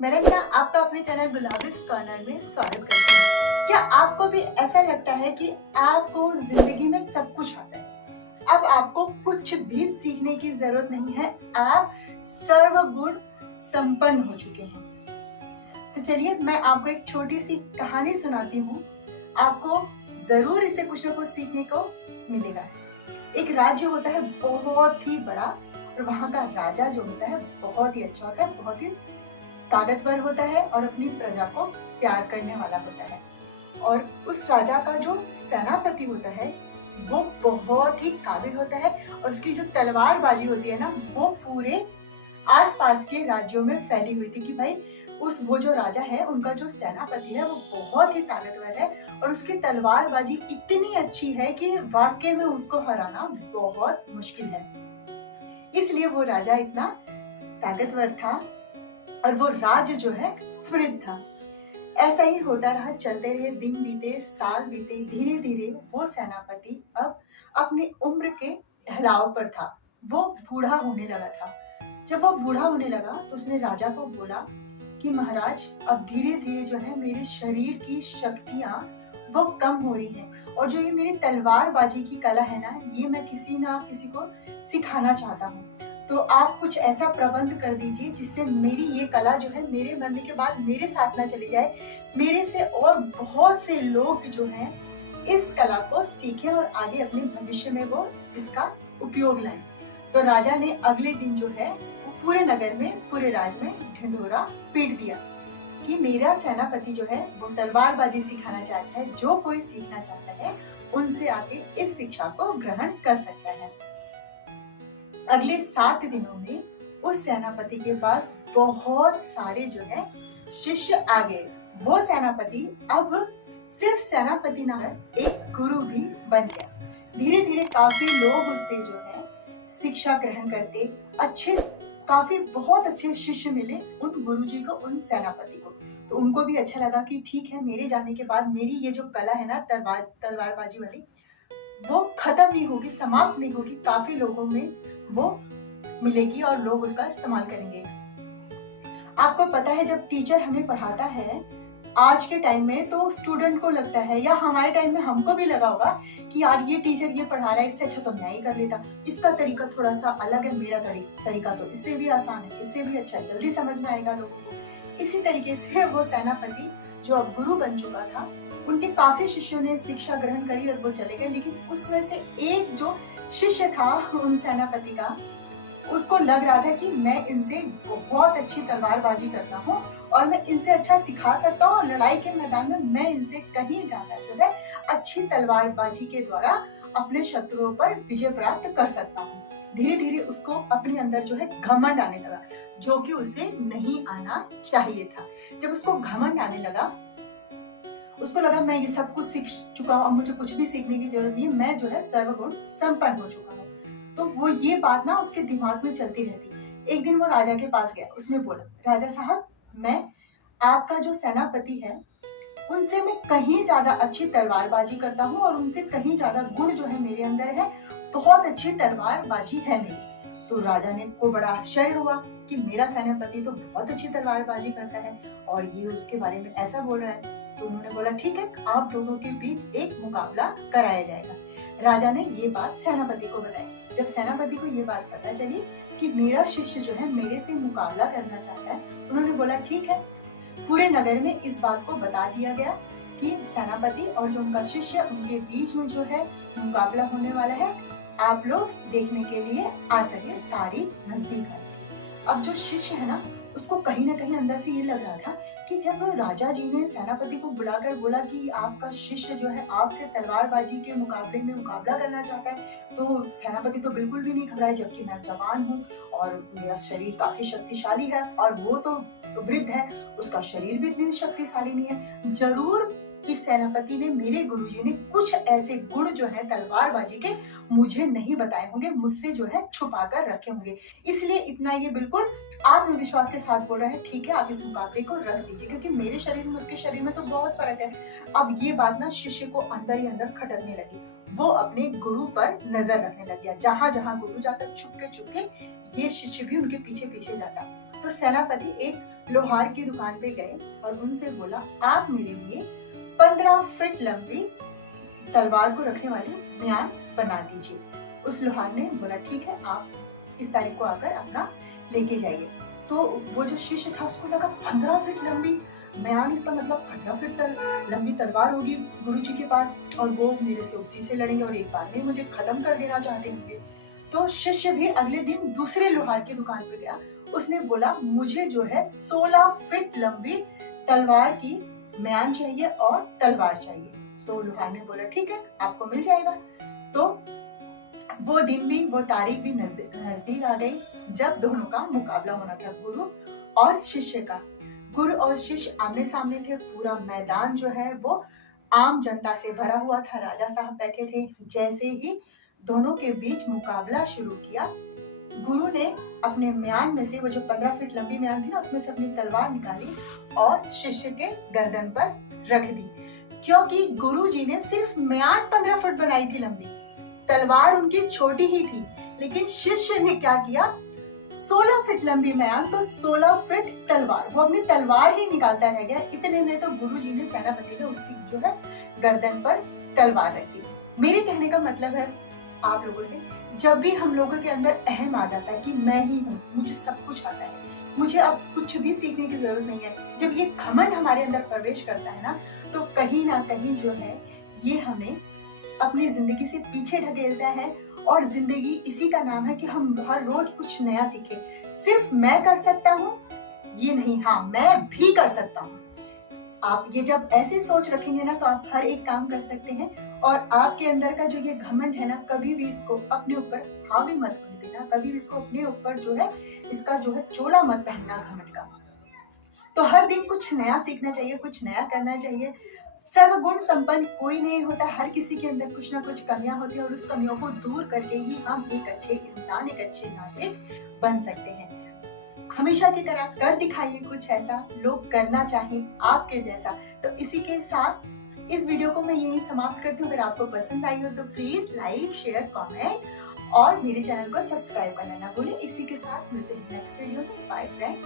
मैं रंजना आपका अपने चैनल गुलाबिस कॉर्नर में स्वागत करती हूँ। क्या आपको भी ऐसा लगता है कि आपको जिंदगी में सब कुछ आता है? अब आपको कुछ भी सीखने की जरूरत नहीं है, आप सर्वगुण संपन्न हो चुके हैं। तो चलिए मैं आपको एक छोटी सी कहानी सुनाती हूँ, आपको जरूर इससे कुछ न कुछ सीखने को मिलेगा। एक राज्य होता है बहुत ही बड़ा और वहाँ का राजा जो होता है बहुत ही अच्छा होता है, बहुत ही ताकतवर होता है और अपनी प्रजा को प्यार करने वाला होता है। और उस राजा का जो सेनापति होता है वो बहुत ही काबिल होता है और उसकी जो तलवारबाजी होती है ना, वो पूरे आसपास के राज्यों में फैली हुई थी कि भाई वो जो राजा है, उनका जो सेनापति है वो बहुत ही ताकतवर है और उसकी तलवारबाजी इतनी अच्छी है कि वाकई में उसको हराना बहुत मुश्किल है। इसलिए वो राजा इतना ताकतवर था और वो राज्य जो है समृद्ध था। ऐसा ही होता रहा, चलते रहे, दिन बीते, साल बीते, धीरे धीरे वो सेनापति अब अपनी उम्र के ढलाव पर था, वो बूढ़ा होने लगा था। जब वो बूढ़ा होने लगा तो उसने राजा को बोला कि महाराज, अब धीरे धीरे जो है मेरे शरीर की शक्तियां वो कम हो रही हैं और जो ये मेरी तलवारबाजी की कला है ना, ये मैं किसी ना किसी को सिखाना चाहता हूँ। तो आप कुछ ऐसा प्रबंध कर दीजिए जिससे मेरी ये कला जो है मेरे मरने के बाद मेरे साथ ना चली जाए, मेरे से और बहुत से लोग जो हैं इस कला को सीखें और आगे अपने भविष्य में वो इसका उपयोग लाएं। तो राजा ने अगले दिन जो है वो पूरे नगर में, पूरे राज्य में ढिंढोरा पीट दिया कि मेरा सेनापति जो है वो तलवारबाजी सिखाना चाहता है, जो कोई सीखना चाहता है उनसे आके इस शिक्षा को ग्रहण कर सकता है। अगले 7 दिनों में उस सेनापति के पास बहुत सारे जो है शिष्य आ गए। वो सेनापति अब सिर्फ सेनापति ना है, एक गुरु भी बन गया। धीरे धीरे काफी लोग उससे जो है शिक्षा ग्रहण करते, बहुत अच्छे शिष्य मिले उन गुरुजी को, उन सेनापति को। तो उनको भी अच्छा लगा कि ठीक है, मेरे जाने के बाद मेरी ये जो कला है ना तलवारबाजी वाली, वो खत्म नहीं होगी, समाप्त नहीं होगी, काफी लोगों में वो मिलेगी और लोग उसका इस्तेमाल करेंगे। आपको पता है, जब टीचर हमें पढ़ाता है आज के टाइम में तो स्टूडेंट को लगता है, या हमारे टाइम में हमको भी लगा होगा कि यार ये टीचर ये पढ़ा रहा है, इससे अच्छा तो मैं ही कर लेता, इसका तरीका थोड़ा सा अलग है, मेरा तरीका तो इससे भी आसान है, इससे भी अच्छा है, जल्दी समझ में आएगा लोगों को। इसी तरीके से वो सेनापति जो अब गुरु बन चुका था, उनके काफी शिष्यों ने शिक्षा ग्रहण करी और वो चले गए। लेकिन उसमें से एक जो शिष्य था उन सेनापति का, उसको लग रहा था कि मैं इनसे बहुत अच्छी तलवारबाजी करता हूँ और मैं इनसे अच्छा सिखा सकता हूँ और लड़ाई के मैदान में मैं इनसे कहीं ज्यादा जो है अच्छी तलवारबाजी के द्वारा अपने शत्रुओं पर विजय प्राप्त कर सकता हूँ। धीरे धीरे उसको अपने अंदर जो है घमंड आने लगा, जो कि उसे नहीं आना चाहिए था। जब उसको घमंड आने लगा, उसको लगा मैं ये सब कुछ सीख चुका हूँ, अब मुझे कुछ भी सीखने की जरूरत नहीं है, मैं जो है सर्वगुण संपन्न हो चुका हूँ। तो वो ये बात ना उसके दिमाग में चलती रहती। एक दिन वो राजा के पास गया, उसने बोला, राजा साहब, मैं आपका जो सेनापति है उनसे मैं कहीं ज्यादा अच्छी तलवारबाजी करता हूँ और उनसे कहीं ज्यादा गुण जो है मेरे अंदर है, बहुत अच्छी तलवारबाजी है मेरी। तो राजा ने को बड़ा आश्चर्य हुआ कि मेरा सेनापति तो बहुत अच्छी तलवारबाजी करता है और ये उसके बारे में ऐसा बोल रहा है। तो उन्होंने बोला, ठीक है, आप दोनों के बीच एक मुकाबला कराया जाएगा। राजा ने ये बात सेनापति को बताई। जब सेनापति को ये बात पता चली कि मेरा शिष्य जो है मेरे से मुकाबला करना चाहता है, उन्होंने बोला, ठीक है। पूरे नगर में इस बात को बता दिया गया कि सेनापति और जो उनका शिष्य, उनके बीच में जो है मुकाबला होने वाला है, आप लोग देखने के लिए आ सके, तारीख नजदीक है। अब जो शिष्य है ना, उसको कहीं ना कहीं अंदर से ये लग रहा था कि जब राजा जी ने सेनापति को बुलाकर बोला कि आपका शिष्य जो है आपसे तलवारबाजी के मुकाबले में मुकाबला करना चाहता है, तो सेनापति तो बिल्कुल भी नहीं घबराए, जबकि मैं जवान हूँ और मेरा शरीर काफी शक्तिशाली है और वो तो वृद्ध है, उसका शरीर भी इतनी शक्तिशाली नहीं है। जरूर इस सेनापति ने, मेरे गुरुजी ने कुछ ऐसे गुण जो है तलवारबाजी के मुझे नहीं बताए होंगे, मुझसे जो है छुपा कर रखे होंगे, इसलिए इतना ये बिल्कुल आत्मविश्वास के साथ बोल रहा है, ठीक है, आप इस मुकाबले को रख दीजिए, क्योंकि मेरे शरीर में उसके शरीर में तो बहुत फर्क है। अब ये बात ना शिष्य को अंदर ही अंदर खटकने लगी, वो अपने गुरु पर नजर रखने लग गया। जहां जहां गुरु जाता, छुपके छुपके ये शिष्य भी उनके पीछे पीछे जाता। तो सेनापति एक लोहार की दुकान पे गए और उनसे बोला, आप मेरे लिए 15 फीट लंबी तलवार को रखने वाली म्यान बना दीजिए। उस लोहार ने बोला, ठीक है, आप इस तारीख को आकर अपना लेके जाइए। तो वो जो शिष्य था उसको लगा 15 फीट लंबी म्यान, इसका मतलब 15 फीट लंबी तलवार होगी गुरु जी के पास, और वो मेरे से उसी से लड़ेंगे और एक बार में मुझे खत्म कर देना चाहते होंगे। तो शिष्य भी अगले दिन दूसरे लोहार की दुकान पे गया। उसने बोला, मुझे जो है 16 फीट लंबी तलवार की म्यान चाहिए और तलवार चाहिए। तो लोहार ने बोला, ठीक है, आपको मिल जाएगा। तो वो दिन भी, वो तारीख भी नजदीक आ गई जब दोनों का मुकाबला होना था, गुरु और शिष्य का। गुरु और शिष्य आमने सामने थे। पूरा मैदान जो है वो आम जनता से भरा हुआ था। राजा साहब बैठे थे। जैसे ही दोनों के बीच मुकाबला शुरू किया, गुरु ने अपने म्यान में से, वो जो 15 फीट लंबी म्यान थी ना, उसमें से अपनी तलवार निकाली और शिष्य के गर्दन पर रख दी। क्योंकि गुरु जी ने सिर्फ म्यान 15 फुट बनाई थी लंबी, तलवार उनकी छोटी ही थी, लेकिन शिष्य ने क्या किया, 16 फीट लंबी म्यान तो 16 फीट तलवार, वो अपनी तलवार ही निकालता रह गया। इतने में तो गुरु जी ने, सेनापति ने उसकी जो है गर्दन पर तलवार रख दी। मेरे कहने का मतलब है आप लोगों से, जब भी हम लोगों के अंदर अहम आ जाता है कि मैं ही हूँ, मुझे सब कुछ आता है, मुझे अब कुछ भी सीखने की जरूरत नहीं है, जब ये घमंड हमारे अंदर प्रवेश करता है ना, तो कहीं ना कहीं जो है ये हमें अपनी जिंदगी से पीछे ढकेलता है। और जिंदगी इसी का नाम है कि हम हर रोज कुछ नया सीखें। सिर्फ मैं कर सकता हूँ ये नहीं, हाँ, मैं भी कर सकता हूँ। आप ये जब ऐसी सोच रखेंगे ना, तो आप हर एक काम कर सकते हैं। और आपके अंदर का जो ये घमंड है ना, कभी भी इसको अपने ऊपर हावी मत होने देना, कभी भी इसको अपने ऊपर जो है, इसका जो है चोला मत पहनना घमंड का। तो हर दिन कुछ नया सीखना चाहिए, कुछ नया करना चाहिए। सर्वगुण संपन्न कोई नहीं होता, हर किसी के अंदर कुछ ना कुछ कमियां होती है, और उस कमियों को दूर करके ही हम एक अच्छे इंसान, एक अच्छे नागरिक बन सकते हैं। हमेशा की तरह कर दिखाइए कुछ ऐसा लोग करना चाहें आपके जैसा। तो इसी के साथ इस वीडियो को मैं यही समाप्त करती हूँ। अगर आपको पसंद आई हो तो प्लीज लाइक, शेयर, कमेंट और मेरे चैनल को सब्सक्राइब करना ना भूलें। इसी के साथ मिलते हैं नेक्स्ट वीडियो में। Bye friend.